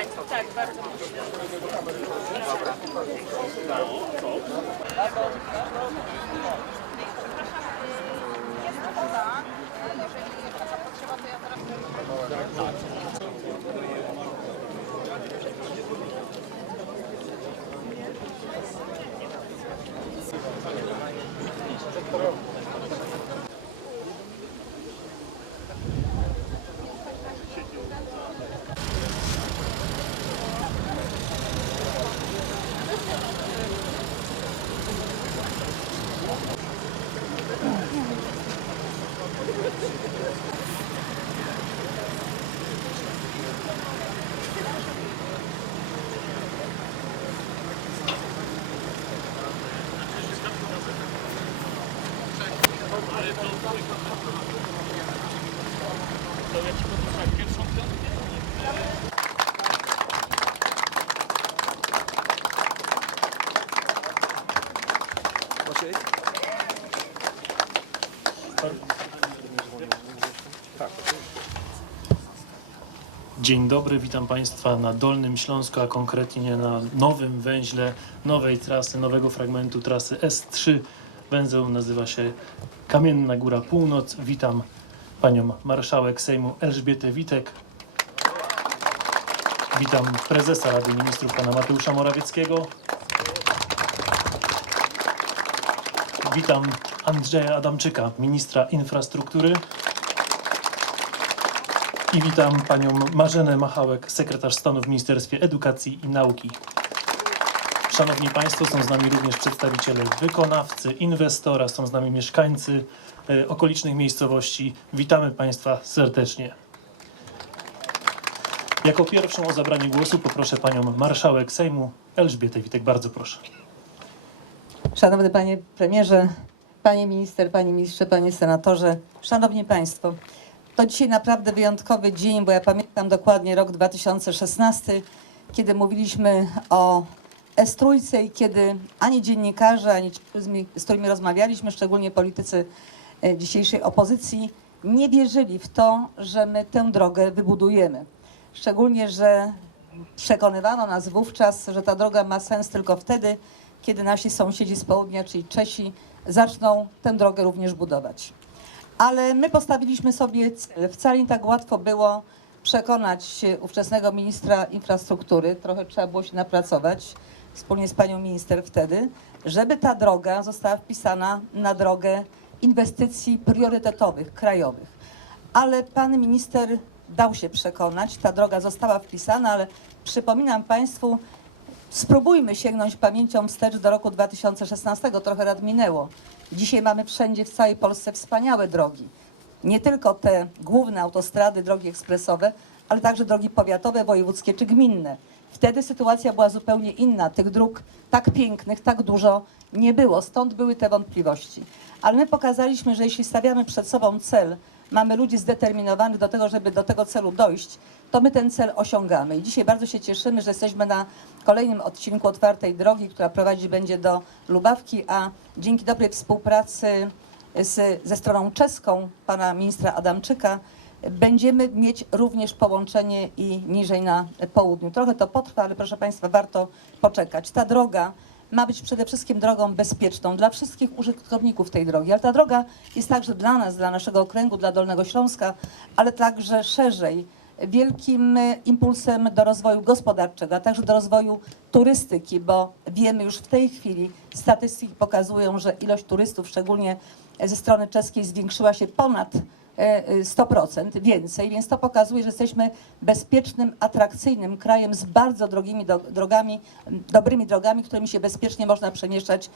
mieszkańców, tak, bardzo myślę. Dzień dobry, witam Państwa na Dolnym Śląsku, a konkretnie na nowym węźle nowej trasy, nowego fragmentu trasy S3. Węzeł nazywa się Kamienna Góra Północ. Witam Panią Marszałek Sejmu Elżbietę Witek. Witam Prezesa Rady Ministrów Pana Mateusza Morawieckiego. Witam Andrzeja Adamczyka, Ministra Infrastruktury. I witam panią Marzenę Machałek, sekretarz stanu w Ministerstwie Edukacji i Nauki. Szanowni Państwo, są z nami również przedstawiciele wykonawcy, inwestora, są z nami mieszkańcy e, okolicznych miejscowości. Witamy Państwa serdecznie. Jako pierwszą o zabranie głosu poproszę panią marszałek Sejmu Elżbietę Witek. Bardzo proszę. Szanowny Panie Premierze, Panie Minister, Panie Ministrze, Panie Senatorze, Szanowni Państwo. To dzisiaj naprawdę wyjątkowy dzień, bo ja pamiętam dokładnie rok 2016, kiedy mówiliśmy o S3 i kiedy ani dziennikarze, ani ci, z którymi rozmawialiśmy, szczególnie politycy e, dzisiejszej opozycji, nie wierzyli w to, że my tę drogę wybudujemy. Szczególnie, że przekonywano nas wówczas, że ta droga ma sens tylko wtedy, kiedy nasi sąsiedzi z południa, czyli Czesi, zaczną tę drogę również budować. Ale my postawiliśmy sobie cel. Wcale nie tak łatwo było przekonać ówczesnego ministra infrastruktury, trochę trzeba było się napracować, wspólnie z panią minister wtedy, żeby ta droga została wpisana na drogę inwestycji priorytetowych, krajowych. Ale pan minister dał się przekonać, ta droga została wpisana, ale przypominam państwu, Spróbujmy sięgnąć pamięcią wstecz do roku 2016, trochę lat minęło. Dzisiaj mamy wszędzie w całej Polsce wspaniałe drogi. Nie tylko te główne autostrady, drogi ekspresowe, ale także drogi powiatowe, wojewódzkie czy gminne. Wtedy sytuacja była zupełnie inna. Tych dróg tak pięknych, tak dużo nie było. Stąd były te wątpliwości. Ale my pokazaliśmy, że jeśli stawiamy przed sobą cel, mamy ludzi zdeterminowanych do tego, żeby do tego celu dojść, to my ten cel osiągamy. I dzisiaj bardzo się cieszymy, że jesteśmy na kolejnym odcinku otwartej drogi, która prowadzić będzie do Lubawki, a dzięki dobrej współpracy z, ze stroną czeską pana ministra Adamczyka będziemy mieć również połączenie i niżej na południu. Trochę to potrwa, ale proszę Państwa, warto poczekać. Ta droga ma być przede wszystkim drogą bezpieczną dla wszystkich użytkowników tej drogi, ale ta droga jest także dla nas, dla naszego okręgu, dla Dolnego Śląska, ale także szerzej wielkim e, impulsem do rozwoju gospodarczego, a także do rozwoju turystyki, bo wiemy już w tej chwili, statystyki pokazują, że ilość turystów, szczególnie ze strony czeskiej, zwiększyła się ponad 100% więcej, więc to pokazuje, że jesteśmy bezpiecznym, atrakcyjnym krajem z bardzo drogimi drogami, dobrymi drogami, którymi się bezpiecznie można przemieszczać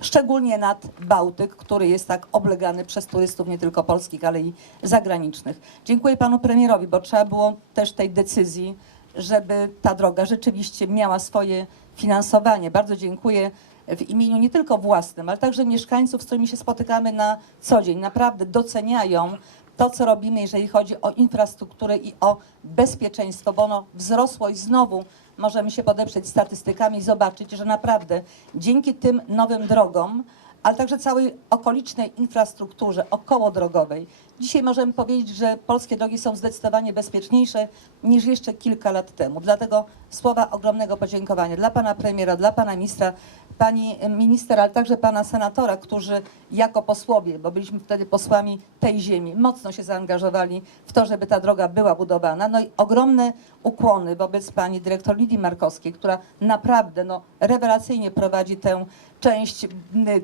szczególnie nad Bałtyk, który jest tak oblegany przez turystów nie tylko polskich, ale i zagranicznych. Dziękuję panu premierowi, bo trzeba było też tej decyzji, żeby ta droga rzeczywiście miała swoje finansowanie. Bardzo dziękuję w imieniu nie tylko własnym, ale także mieszkańców, z którymi się spotykamy na co dzień. Naprawdę doceniają to, co robimy, jeżeli chodzi o infrastrukturę i o bezpieczeństwo, bo ono wzrosło i znowu możemy się podeprzeć statystykami i zobaczyć, że naprawdę dzięki tym nowym drogom ale także całej okolicznej infrastrukturze okołodrogowej. Dzisiaj możemy powiedzieć, że polskie drogi są zdecydowanie bezpieczniejsze niż jeszcze kilka lat temu. Dlatego słowa ogromnego podziękowania dla pana premiera, dla pana ministra, pani minister, ale także pana senatora, którzy jako posłowie, bo byliśmy wtedy posłami tej ziemi, mocno się zaangażowali w to, żeby ta droga była budowana. No i ogromne ukłony wobec pani dyrektor Lidii Markowskiej, która naprawdę no, rewelacyjnie prowadzi tę część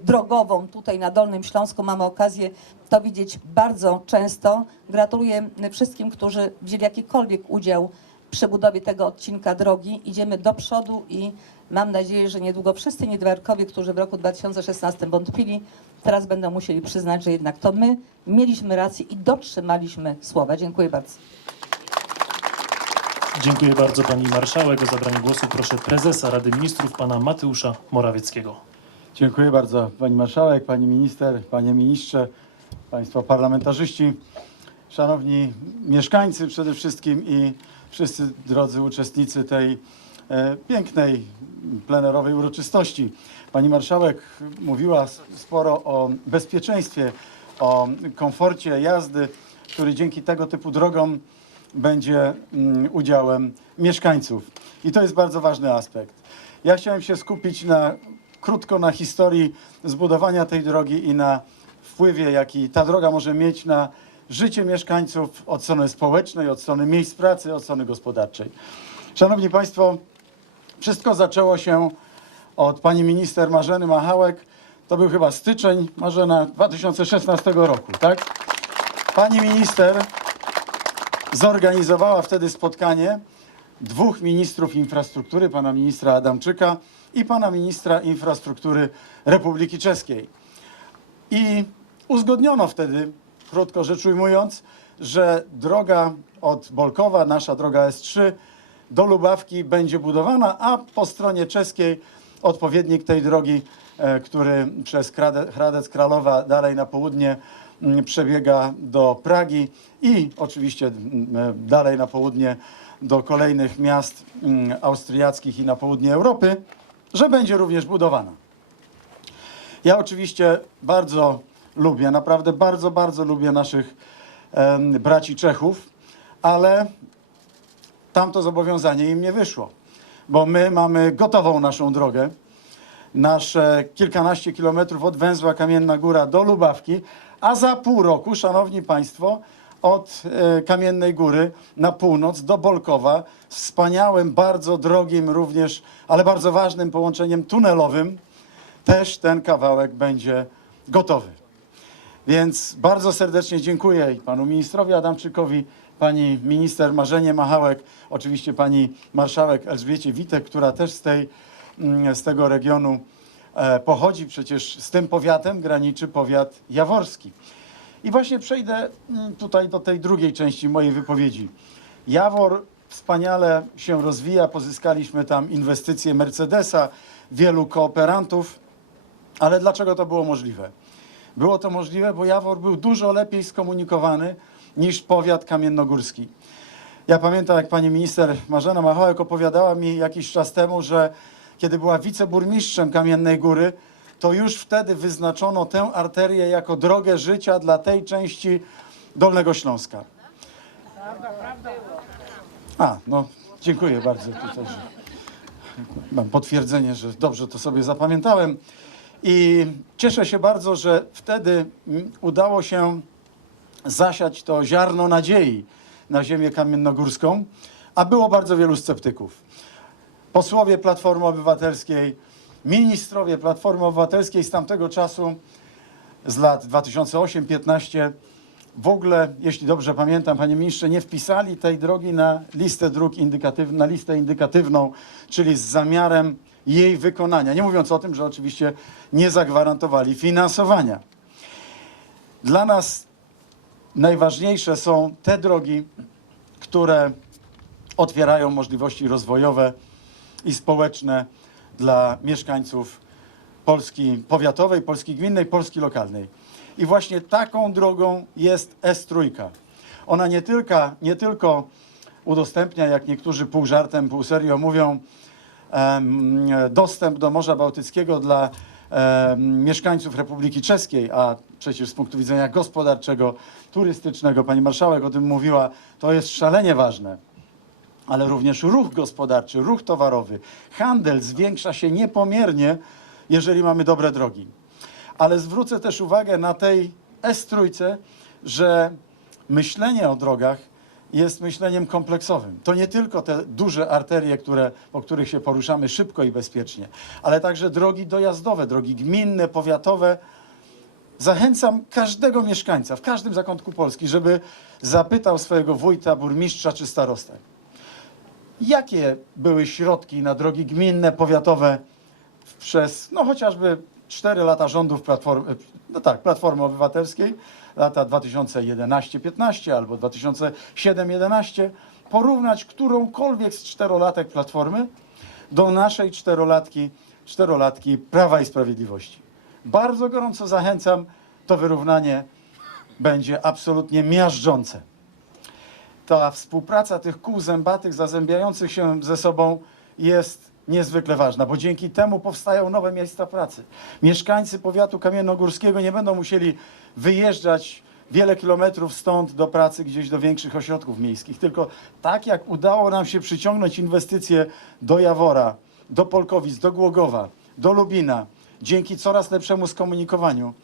drogową tutaj na Dolnym Śląsku. Mamy okazję to widzieć bardzo często. Gratuluję wszystkim, którzy wzięli jakikolwiek udział przy budowie tego odcinka drogi. Idziemy do przodu i mam nadzieję, że niedługo wszyscy niedwarkowie, którzy w roku 2016 wątpili, teraz będą musieli przyznać, że jednak to my mieliśmy rację i dotrzymaliśmy słowa. Dziękuję bardzo. Dziękuję bardzo pani marszałek. O zabranie głosu proszę prezesa Rady Ministrów, pana Mateusza Morawieckiego. Dziękuję bardzo Pani Marszałek, Pani Minister, Panie Ministrze, Państwo Parlamentarzyści, Szanowni Mieszkańcy przede wszystkim i wszyscy drodzy uczestnicy tej e, pięknej plenerowej uroczystości. Pani Marszałek mówiła sporo o bezpieczeństwie, o komforcie jazdy, który dzięki tego typu drogom będzie mm, udziałem mieszkańców. I to jest bardzo ważny aspekt. Ja chciałem się skupić na, krótko na historii zbudowania tej drogi i na wpływie, jaki ta droga może mieć na życie mieszkańców od strony społecznej, od strony miejsc pracy, od strony gospodarczej. Szanowni Państwo, wszystko zaczęło się od pani minister Marzeny Machałek. To był chyba styczeń, Marzena, 2016 roku, tak? Pani minister zorganizowała wtedy spotkanie dwóch ministrów infrastruktury, pana ministra Adamczyka i pana ministra infrastruktury Republiki Czeskiej. I uzgodniono wtedy, krótko rzecz ujmując, że droga od Bolkowa, nasza droga S3 do Lubawki będzie budowana, a po stronie czeskiej odpowiednik tej drogi, e, który przez Hradec Kralowa dalej na południe mm, przebiega do Pragi i oczywiście mm, e, dalej na południe do kolejnych miast mm, austriackich i na południe Europy, że będzie również budowana. Ja oczywiście bardzo lubię, naprawdę bardzo, bardzo lubię naszych braci Czechów, ale tamto zobowiązanie im nie wyszło, bo my mamy gotową naszą drogę, nasze kilkanaście kilometrów od węzła Kamienna Góra do Lubawki, a za pół roku, szanowni państwo, od e, Kamiennej Góry na północ do Bolkowa, z wspaniałym, bardzo drogim również, ale bardzo ważnym połączeniem tunelowym, też ten kawałek będzie gotowy. Więc bardzo serdecznie dziękuję panu ministrowi Adamczykowi, pani minister Marzenie Machałek, oczywiście pani marszałek Elżbiecie Witek, która też z, tej, mm, z tego regionu e, pochodzi. Przecież z tym powiatem graniczy powiat jaworski. I właśnie przejdę mm, tutaj do tej drugiej części mojej wypowiedzi. Jawor wspaniale się rozwija, pozyskaliśmy tam inwestycje Mercedesa, wielu kooperantów, ale dlaczego to było możliwe? Było to możliwe, bo Jawor był dużo lepiej skomunikowany niż powiat kamiennogórski. Ja pamiętam, jak pani minister Marzena Machałek opowiadała mi jakiś czas temu, że kiedy była wiceburmistrzem Kamiennej Góry, to już wtedy wyznaczono tę arterię jako drogę życia dla tej części Dolnego Śląska. A, no, dziękuję bardzo tutaj, że mam potwierdzenie, że dobrze to sobie zapamiętałem. I cieszę się bardzo, że wtedy mm, udało się zasiać to ziarno nadziei na ziemię kamiennogórską, a było bardzo wielu sceptyków. Posłowie Platformy Obywatelskiej, ministrowie Platformy Obywatelskiej z tamtego czasu, z lat 2008-15, w ogóle, jeśli dobrze pamiętam, panie ministrze, nie wpisali tej drogi na listę dróg indykatyw, na listę indykatywną, czyli z zamiarem jej wykonania. Nie mówiąc o tym, że oczywiście nie zagwarantowali finansowania. Dla nas najważniejsze są te drogi, które otwierają możliwości rozwojowe i społeczne dla mieszkańców Polski powiatowej, Polski gminnej, Polski lokalnej. I właśnie taką drogą jest S3. Ona nie tylko, nie tylko udostępnia, jak niektórzy pół żartem, pół serio mówią, dostęp do Morza Bałtyckiego dla mieszkańców Republiki Czeskiej, a przecież z punktu widzenia gospodarczego, turystycznego, pani marszałek o tym mówiła, to jest szalenie ważne ale również ruch gospodarczy, ruch towarowy, handel zwiększa się niepomiernie, jeżeli mamy dobre drogi. Ale zwrócę też uwagę na tej S3, że myślenie o drogach jest myśleniem kompleksowym. To nie tylko te duże arterie, które, po których się poruszamy szybko i bezpiecznie, ale także drogi dojazdowe, drogi gminne, powiatowe, Zachęcam każdego mieszkańca w każdym zakątku Polski, żeby zapytał swojego wójta, burmistrza czy starostę, jakie były środki na drogi gminne, powiatowe przez, no chociażby 4 lata rządów Platformy, no tak, Platformy Obywatelskiej, lata 2011-15 albo 2007-11, porównać którąkolwiek z czterolatek Platformy do naszej czterolatki, czterolatki Prawa i Sprawiedliwości. Bardzo gorąco zachęcam, to wyrównanie będzie absolutnie miażdżące ta współpraca tych kół zębatych zazębiających się ze sobą jest niezwykle ważna, bo dzięki temu powstają nowe miejsca pracy. Mieszkańcy powiatu kamiennogórskiego nie będą musieli wyjeżdżać wiele kilometrów stąd do pracy gdzieś do większych ośrodków miejskich, tylko tak jak udało nam się przyciągnąć inwestycje do Jawora, do Polkowic, do Głogowa, do Lubina, dzięki coraz lepszemu skomunikowaniu,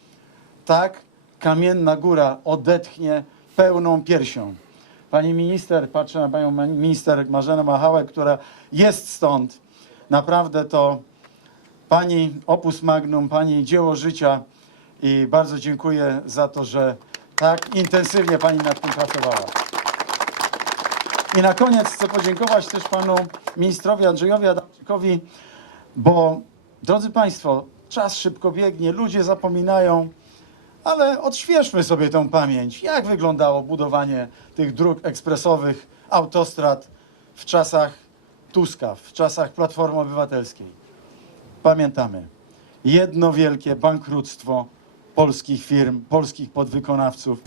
tak Kamienna Góra odetchnie pełną piersią. Pani minister, patrzę na panią minister Marzenę Machałek, która jest stąd. Naprawdę to pani opus magnum, pani dzieło życia i bardzo dziękuję za to, że tak intensywnie pani nad tym pracowała. I na koniec chcę podziękować też panu ministrowi Andrzejowi Adamczykowi, bo drodzy państwo, czas szybko biegnie, ludzie zapominają, ale odświeżmy sobie tę pamięć. Jak wyglądało budowanie tych dróg ekspresowych, autostrad w czasach Tuska, w czasach Platformy Obywatelskiej? Pamiętamy. Jedno wielkie bankructwo polskich firm, polskich podwykonawców.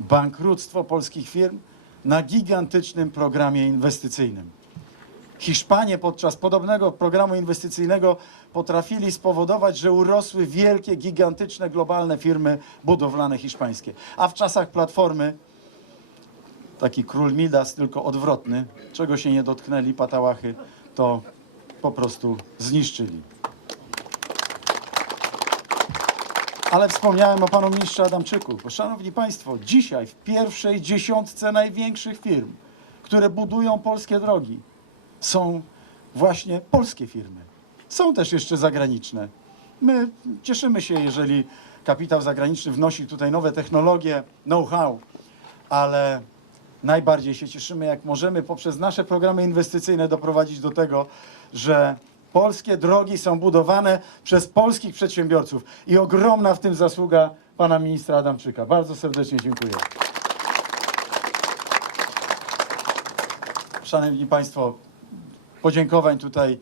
Bankructwo polskich firm na gigantycznym programie inwestycyjnym. Hiszpanie podczas podobnego programu inwestycyjnego potrafili spowodować, że urosły wielkie, gigantyczne, globalne firmy budowlane hiszpańskie. A w czasach Platformy taki król Midas, tylko odwrotny, czego się nie dotknęli patałachy, to po prostu zniszczyli. Ale wspomniałem o panu ministrze Adamczyku, bo szanowni państwo, dzisiaj w pierwszej dziesiątce największych firm, które budują polskie drogi, są właśnie polskie firmy. Są też jeszcze zagraniczne. My cieszymy się, jeżeli kapitał zagraniczny wnosi tutaj nowe technologie, know-how, ale najbardziej się cieszymy, jak możemy poprzez nasze programy inwestycyjne doprowadzić do tego, że polskie drogi są budowane przez polskich przedsiębiorców i ogromna w tym zasługa pana ministra Adamczyka. Bardzo serdecznie dziękuję. Szanowni Państwo, podziękowań tutaj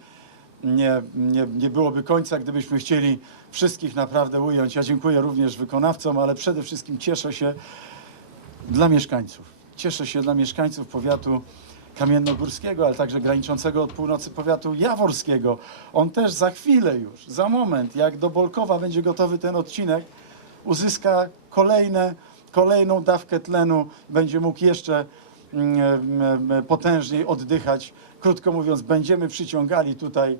nie, nie, nie byłoby końca, gdybyśmy chcieli wszystkich naprawdę ująć. Ja dziękuję również wykonawcom, ale przede wszystkim cieszę się dla mieszkańców. Cieszę się dla mieszkańców powiatu kamiennogórskiego, ale także graniczącego od północy powiatu jaworskiego. On też za chwilę już, za moment, jak do Bolkowa będzie gotowy ten odcinek, uzyska kolejne, kolejną dawkę tlenu, będzie mógł jeszcze mm, mm, potężniej oddychać. Krótko mówiąc, będziemy przyciągali tutaj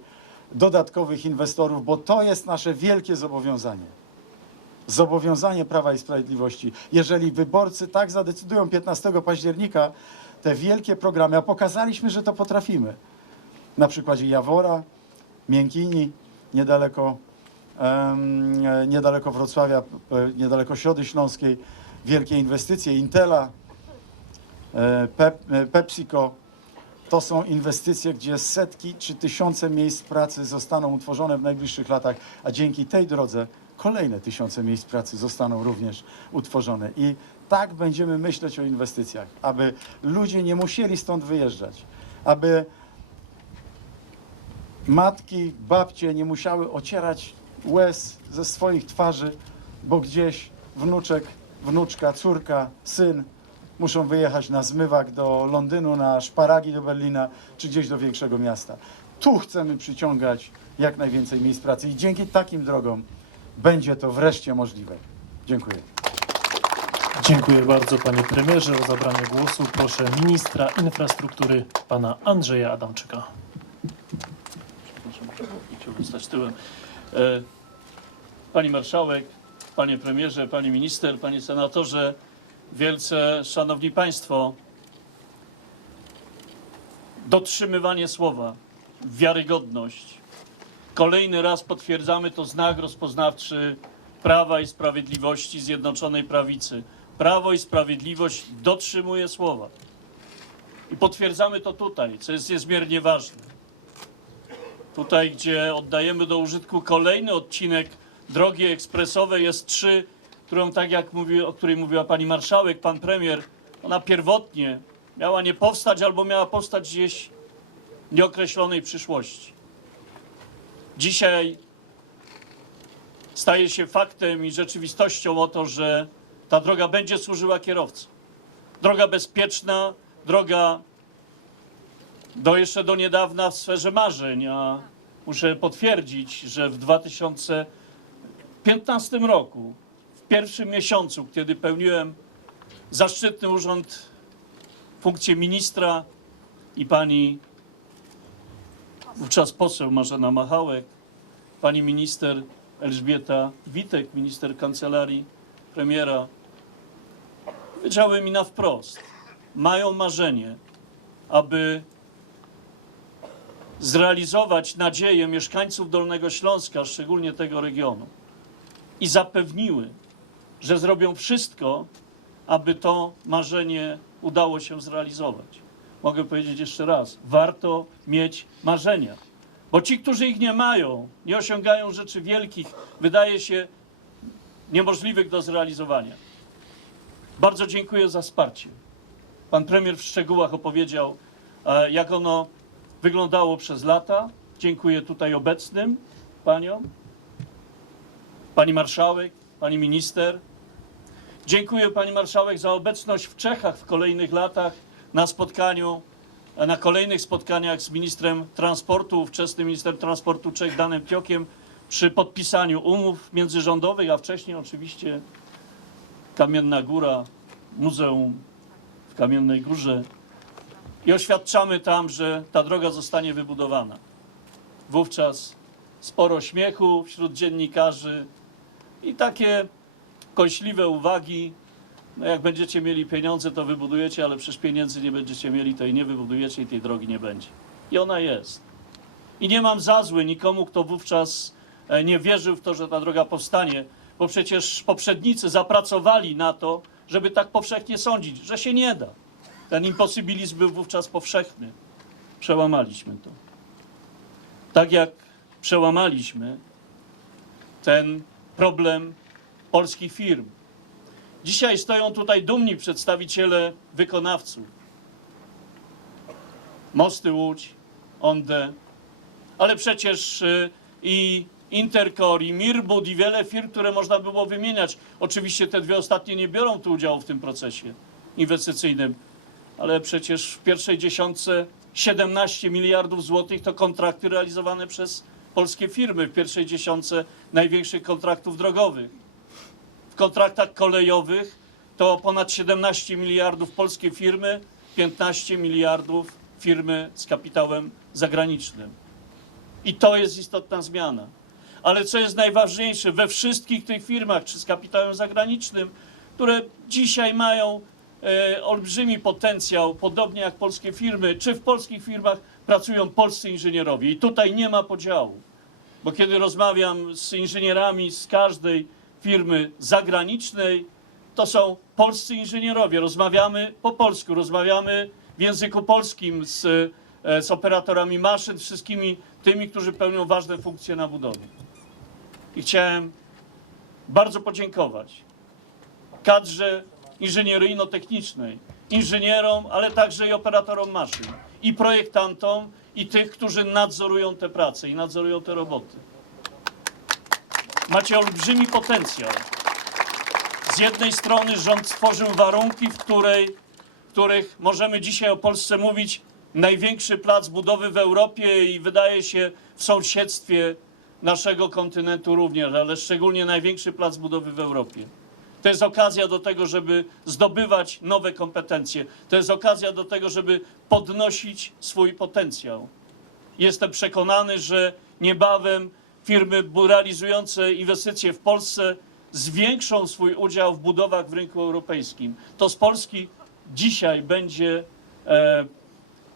dodatkowych inwestorów, bo to jest nasze wielkie zobowiązanie. Zobowiązanie Prawa i Sprawiedliwości. Jeżeli wyborcy tak zadecydują 15 października, te wielkie programy, a pokazaliśmy, że to potrafimy. Na przykładzie Jawora, Miękini, niedaleko, e, niedaleko Wrocławia, e, niedaleko Środy Śląskiej, wielkie inwestycje Intela, e, Pep, e, PepsiCo. To są inwestycje, gdzie setki czy tysiące miejsc pracy zostaną utworzone w najbliższych latach, a dzięki tej drodze kolejne tysiące miejsc pracy zostaną również utworzone. I tak będziemy myśleć o inwestycjach, aby ludzie nie musieli stąd wyjeżdżać, aby matki, babcie nie musiały ocierać łez ze swoich twarzy, bo gdzieś wnuczek, wnuczka, córka, syn muszą wyjechać na zmywak do Londynu, na szparagi do Berlina, czy gdzieś do większego miasta. Tu chcemy przyciągać jak najwięcej miejsc pracy. I dzięki takim drogom będzie to wreszcie możliwe. Dziękuję. Dziękuję bardzo panie premierze. O zabranie głosu proszę ministra infrastruktury pana Andrzeja Adamczyka. Przepraszam, chciałbym stać tyłem. E, Pani marszałek, panie premierze, pani minister, panie senatorze, wielce szanowni państwo, dotrzymywanie słowa, wiarygodność. Kolejny raz potwierdzamy to znak rozpoznawczy Prawa i Sprawiedliwości Zjednoczonej Prawicy. Prawo i Sprawiedliwość dotrzymuje słowa. I potwierdzamy to tutaj, co jest niezmiernie ważne. Tutaj, gdzie oddajemy do użytku kolejny odcinek drogi ekspresowej S3, którą, tak jak mówi, o której mówiła pani marszałek, pan premier, ona pierwotnie miała nie powstać albo miała powstać gdzieś w nieokreślonej przyszłości. Dzisiaj staje się faktem i rzeczywistością o to, że ta droga będzie służyła kierowcom. Droga bezpieczna, droga do jeszcze do niedawna w sferze marzeń, a muszę potwierdzić, że w 2015 roku, w pierwszym miesiącu, kiedy pełniłem zaszczytny urząd, funkcję ministra i pani wówczas poseł Marzena Machałek, pani minister Elżbieta Witek, minister kancelarii premiera, powiedziały mi na wprost, mają marzenie, aby zrealizować nadzieję mieszkańców Dolnego Śląska, szczególnie tego regionu. I zapewniły, że zrobią wszystko, aby to marzenie udało się zrealizować. Mogę powiedzieć jeszcze raz, warto mieć marzenia, bo ci, którzy ich nie mają, nie osiągają rzeczy wielkich, wydaje się niemożliwych do zrealizowania. Bardzo dziękuję za wsparcie. Pan premier w szczegółach opowiedział, e, jak ono wyglądało przez lata. Dziękuję tutaj obecnym paniom, pani marszałek, pani minister. Dziękuję pani marszałek za obecność w Czechach w kolejnych latach na spotkaniu, na kolejnych spotkaniach z ministrem transportu, ówczesnym ministrem transportu Czech Danem Piokiem przy podpisaniu umów międzyrządowych, a wcześniej oczywiście Kamienna Góra, Muzeum w Kamiennej Górze, i oświadczamy tam, że ta droga zostanie wybudowana. Wówczas sporo śmiechu wśród dziennikarzy i takie kośliwe uwagi. No jak będziecie mieli pieniądze, to wybudujecie, ale przecież pieniędzy nie będziecie mieli, to i nie wybudujecie i tej drogi nie będzie. I ona jest. I nie mam za złe nikomu, kto wówczas e, nie wierzył w to, że ta droga powstanie, bo przecież poprzednicy zapracowali na to, żeby tak powszechnie sądzić, że się nie da. Ten imposybilizm był wówczas powszechny. Przełamaliśmy to. Tak jak przełamaliśmy ten problem polskich firm. Dzisiaj stoją tutaj dumni przedstawiciele wykonawców. Mosty Łódź, Onde, ale przecież y, i Intercore, i Mirbud, i wiele firm, które można było wymieniać. Oczywiście te dwie ostatnie nie biorą tu udziału w tym procesie inwestycyjnym, ale przecież w pierwszej dziesiątce 17 miliardów złotych to kontrakty realizowane przez polskie firmy, w pierwszej dziesiątce największych kontraktów drogowych. Kontraktach kolejowych to ponad 17 miliardów polskie firmy, 15 miliardów firmy z kapitałem zagranicznym. I to jest istotna zmiana. Ale co jest najważniejsze, we wszystkich tych firmach, czy z kapitałem zagranicznym, które dzisiaj mają e, olbrzymi potencjał, podobnie jak polskie firmy, czy w polskich firmach pracują polscy inżynierowie. I tutaj nie ma podziału, bo kiedy rozmawiam z inżynierami z każdej firmy zagranicznej, to są polscy inżynierowie. Rozmawiamy po polsku, rozmawiamy w języku polskim z, e, z operatorami maszyn, wszystkimi tymi, którzy pełnią ważne funkcje na budowie. I chciałem bardzo podziękować kadrze inżynieryjno-technicznej, inżynierom, ale także i operatorom maszyn, i projektantom, i tych, którzy nadzorują te prace i nadzorują te roboty. Macie olbrzymi potencjał. Z jednej strony rząd stworzył warunki, w, której, w których możemy dzisiaj o Polsce mówić największy plac budowy w Europie i wydaje się w sąsiedztwie naszego kontynentu również, ale szczególnie największy plac budowy w Europie. To jest okazja do tego, żeby zdobywać nowe kompetencje. To jest okazja do tego, żeby podnosić swój potencjał. Jestem przekonany, że niebawem firmy realizujące inwestycje w Polsce zwiększą swój udział w budowach w rynku europejskim. To z Polski dzisiaj będzie e,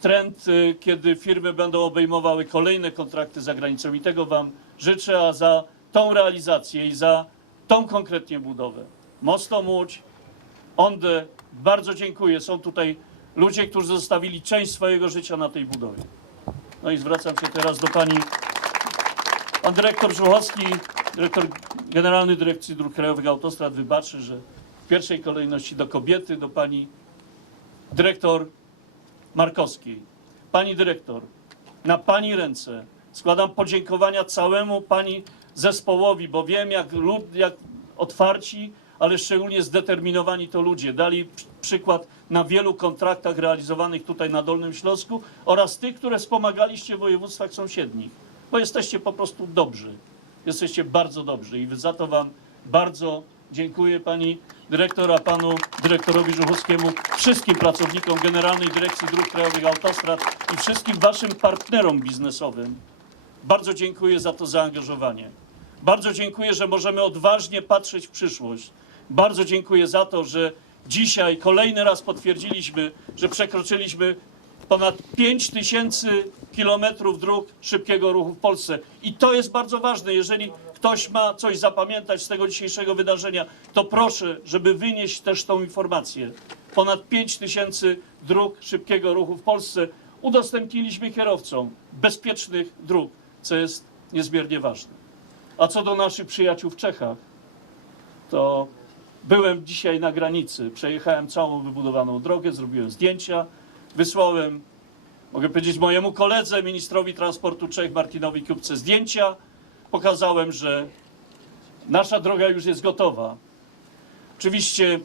trend, y, kiedy firmy będą obejmowały kolejne kontrakty za granicą i tego Wam życzę, a za tą realizację i za tą konkretnie budowę. Mocno Łódź, Ondę, bardzo dziękuję. Są tutaj ludzie, którzy zostawili część swojego życia na tej budowie. No i zwracam się teraz do Pani, Pan Dyrektor Żuchowski, Dyrektor Generalny Dyrekcji Dróg Krajowych Autostrad wybaczy, że w pierwszej kolejności do kobiety, do Pani Dyrektor Markowskiej. Pani dyrektor, na Pani ręce składam podziękowania całemu Pani zespołowi, bo wiem, jak, lud, jak otwarci, ale szczególnie zdeterminowani to ludzie. Dali przy- przykład na wielu kontraktach realizowanych tutaj na Dolnym Śląsku oraz tych, które wspomagaliście w województwach sąsiednich, bo jesteście po prostu dobrzy. Jesteście bardzo dobrzy i za to Wam bardzo dziękuję Pani dyrektor, a Panu dyrektorowi Żuchowskiemu, wszystkim pracownikom Generalnej Dyrekcji Dróg Krajowych Autostrad i wszystkim Waszym partnerom biznesowym. Bardzo dziękuję za to zaangażowanie. Bardzo dziękuję, że możemy odważnie patrzeć w przyszłość. Bardzo dziękuję za to, że dzisiaj kolejny raz potwierdziliśmy, że przekroczyliśmy ponad 5 tysięcy kilometrów dróg szybkiego ruchu w Polsce. I to jest bardzo ważne. Jeżeli ktoś ma coś zapamiętać z tego dzisiejszego wydarzenia, to proszę, żeby wynieść też tą informację. Ponad 5 tysięcy dróg szybkiego ruchu w Polsce udostępniliśmy kierowcom bezpiecznych dróg, co jest niezmiernie ważne. A co do naszych przyjaciół w Czechach, to byłem dzisiaj na granicy, przejechałem całą wybudowaną drogę, zrobiłem zdjęcia, wysłałem, mogę powiedzieć, mojemu koledze, ministrowi transportu Czech, Martinowi Kupce zdjęcia. Pokazałem, że nasza droga już jest gotowa. Oczywiście,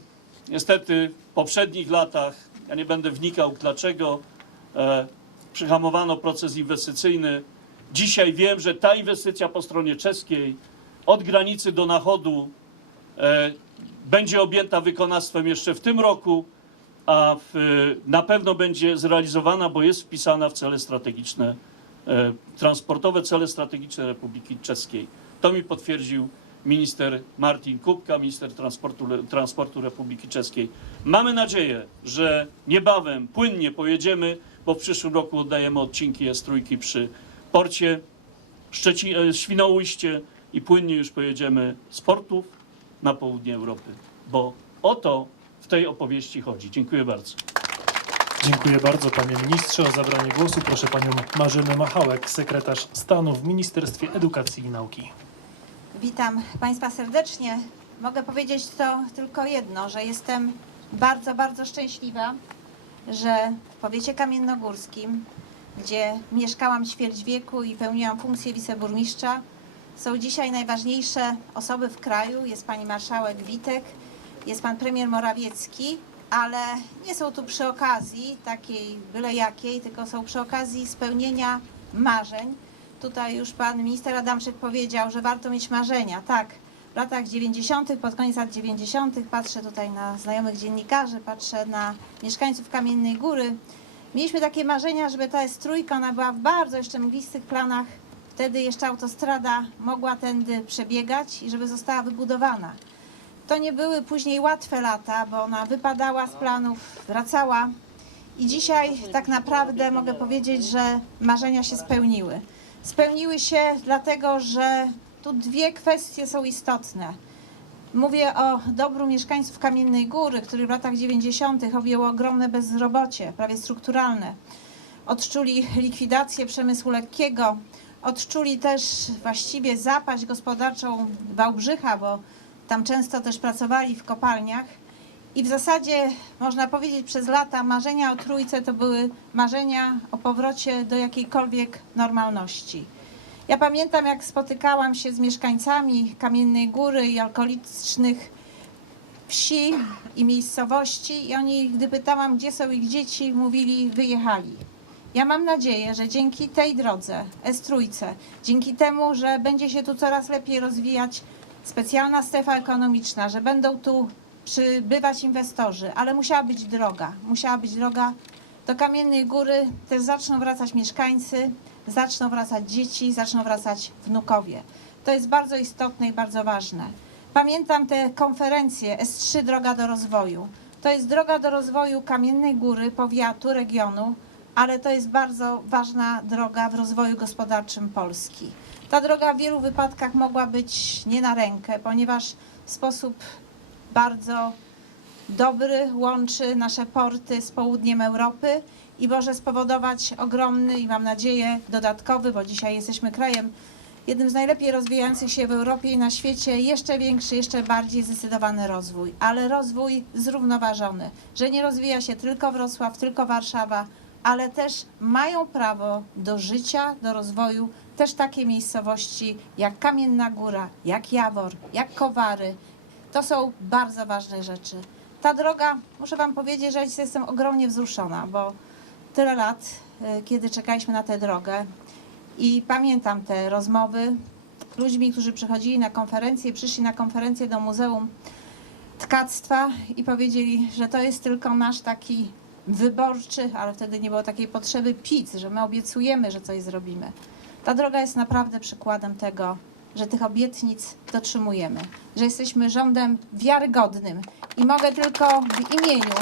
niestety, w poprzednich latach, ja nie będę wnikał dlaczego, e, przyhamowano proces inwestycyjny. Dzisiaj wiem, że ta inwestycja po stronie czeskiej, od granicy do Nachodu, e, będzie objęta wykonawstwem jeszcze w tym roku, a w, na pewno będzie zrealizowana, bo jest wpisana w cele strategiczne, e, transportowe cele strategiczne Republiki Czeskiej. To mi potwierdził minister Martin Kupka, minister transportu, transportu Republiki Czeskiej. Mamy nadzieję, że niebawem płynnie pojedziemy, bo w przyszłym roku oddajemy odcinki S3 przy porcie Szczecin, e, Świnoujście i płynnie już pojedziemy z portów na południe Europy, bo o to w tej opowieści chodzi. Dziękuję bardzo. Dziękuję bardzo panie ministrze. O zabranie głosu proszę panią Marzenę Machałek, sekretarz stanu w Ministerstwie Edukacji i Nauki. Witam Państwa serdecznie. Mogę powiedzieć to tylko jedno, że jestem bardzo, bardzo szczęśliwa, że w powiecie kamiennogórskim, gdzie mieszkałam ćwierć wieku i pełniłam funkcję wiceburmistrza, są dzisiaj najważniejsze osoby w kraju. Jest pani marszałek Witek, jest pan premier Morawiecki, ale nie są tu przy okazji takiej byle jakiej, tylko są przy okazji spełnienia marzeń. Tutaj już pan minister Adamczyk powiedział, że warto mieć marzenia. Tak, w latach 90., pod koniec lat 90., patrzę tutaj na znajomych dziennikarzy, patrzę na mieszkańców Kamiennej Góry. Mieliśmy takie marzenia, żeby ta S3, ona była w bardzo jeszcze mglistych planach. Wtedy jeszcze autostrada mogła tędy przebiegać i żeby została wybudowana. To nie były później łatwe lata, bo ona wypadała z planów, wracała. I dzisiaj tak naprawdę mogę powiedzieć, że marzenia się spełniły. Spełniły się dlatego, że tu dwie kwestie są istotne. Mówię o dobru mieszkańców Kamiennej Góry, których w latach 90. objęło ogromne bezrobocie, prawie strukturalne. Odczuli likwidację przemysłu lekkiego, odczuli też właściwie zapaść gospodarczą Wałbrzycha, bo tam często też pracowali w kopalniach. I w zasadzie można powiedzieć przez lata marzenia o trójce to były marzenia o powrocie do jakiejkolwiek normalności. Ja pamiętam, jak spotykałam się z mieszkańcami Kamiennej Góry i okolicznych wsi i miejscowości i oni, gdy pytałam, gdzie są ich dzieci, mówili, wyjechali. Ja mam nadzieję, że dzięki tej drodze, S3, dzięki temu, że będzie się tu coraz lepiej rozwijać specjalna strefa ekonomiczna, że będą tu przybywać inwestorzy, ale musiała być droga, musiała być droga do Kamiennej Góry, też zaczną wracać mieszkańcy, zaczną wracać dzieci, zaczną wracać wnukowie. To jest bardzo istotne i bardzo ważne. Pamiętam te konferencje S3 Droga do Rozwoju. To jest droga do rozwoju Kamiennej Góry, powiatu, regionu, ale to jest bardzo ważna droga w rozwoju gospodarczym Polski. Ta droga w wielu wypadkach mogła być nie na rękę, ponieważ w sposób bardzo dobry łączy nasze porty z południem Europy i może spowodować ogromny i mam nadzieję dodatkowy, bo dzisiaj jesteśmy krajem jednym z najlepiej rozwijających się w Europie i na świecie, jeszcze większy, jeszcze bardziej zdecydowany rozwój, ale rozwój zrównoważony, że nie rozwija się tylko Wrocław, tylko Warszawa, ale też mają prawo do życia, do rozwoju też takie miejscowości jak Kamienna Góra, jak Jawor, jak Kowary. To są bardzo ważne rzeczy. Ta droga, muszę Wam powiedzieć, że jestem ogromnie wzruszona, bo tyle lat, y, kiedy czekaliśmy na tę drogę i pamiętam te rozmowy ludźmi, którzy przychodzili na konferencję, przyszli na konferencję do Muzeum Tkactwa i powiedzieli, że to jest tylko nasz taki wyborczy, ale wtedy nie było takiej potrzeby, pic, że my obiecujemy, że coś zrobimy. Ta droga jest naprawdę przykładem tego, że tych obietnic dotrzymujemy, że jesteśmy rządem wiarygodnym i mogę tylko w imieniu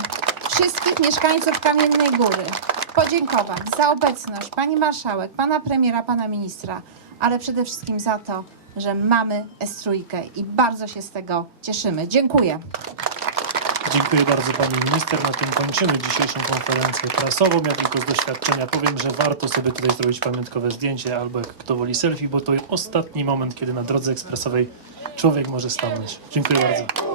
wszystkich mieszkańców Kamiennej Góry podziękować za obecność pani marszałek, pana premiera, pana ministra, ale przede wszystkim za to, że mamy S3 i bardzo się z tego cieszymy. Dziękuję. Dziękuję bardzo Pani Minister. Na tym kończymy dzisiejszą konferencję prasową. Ja tylko z doświadczenia powiem, że warto sobie tutaj zrobić pamiątkowe zdjęcie albo jak kto woli selfie, bo to ostatni moment, kiedy na drodze ekspresowej człowiek może stanąć. Dziękuję bardzo.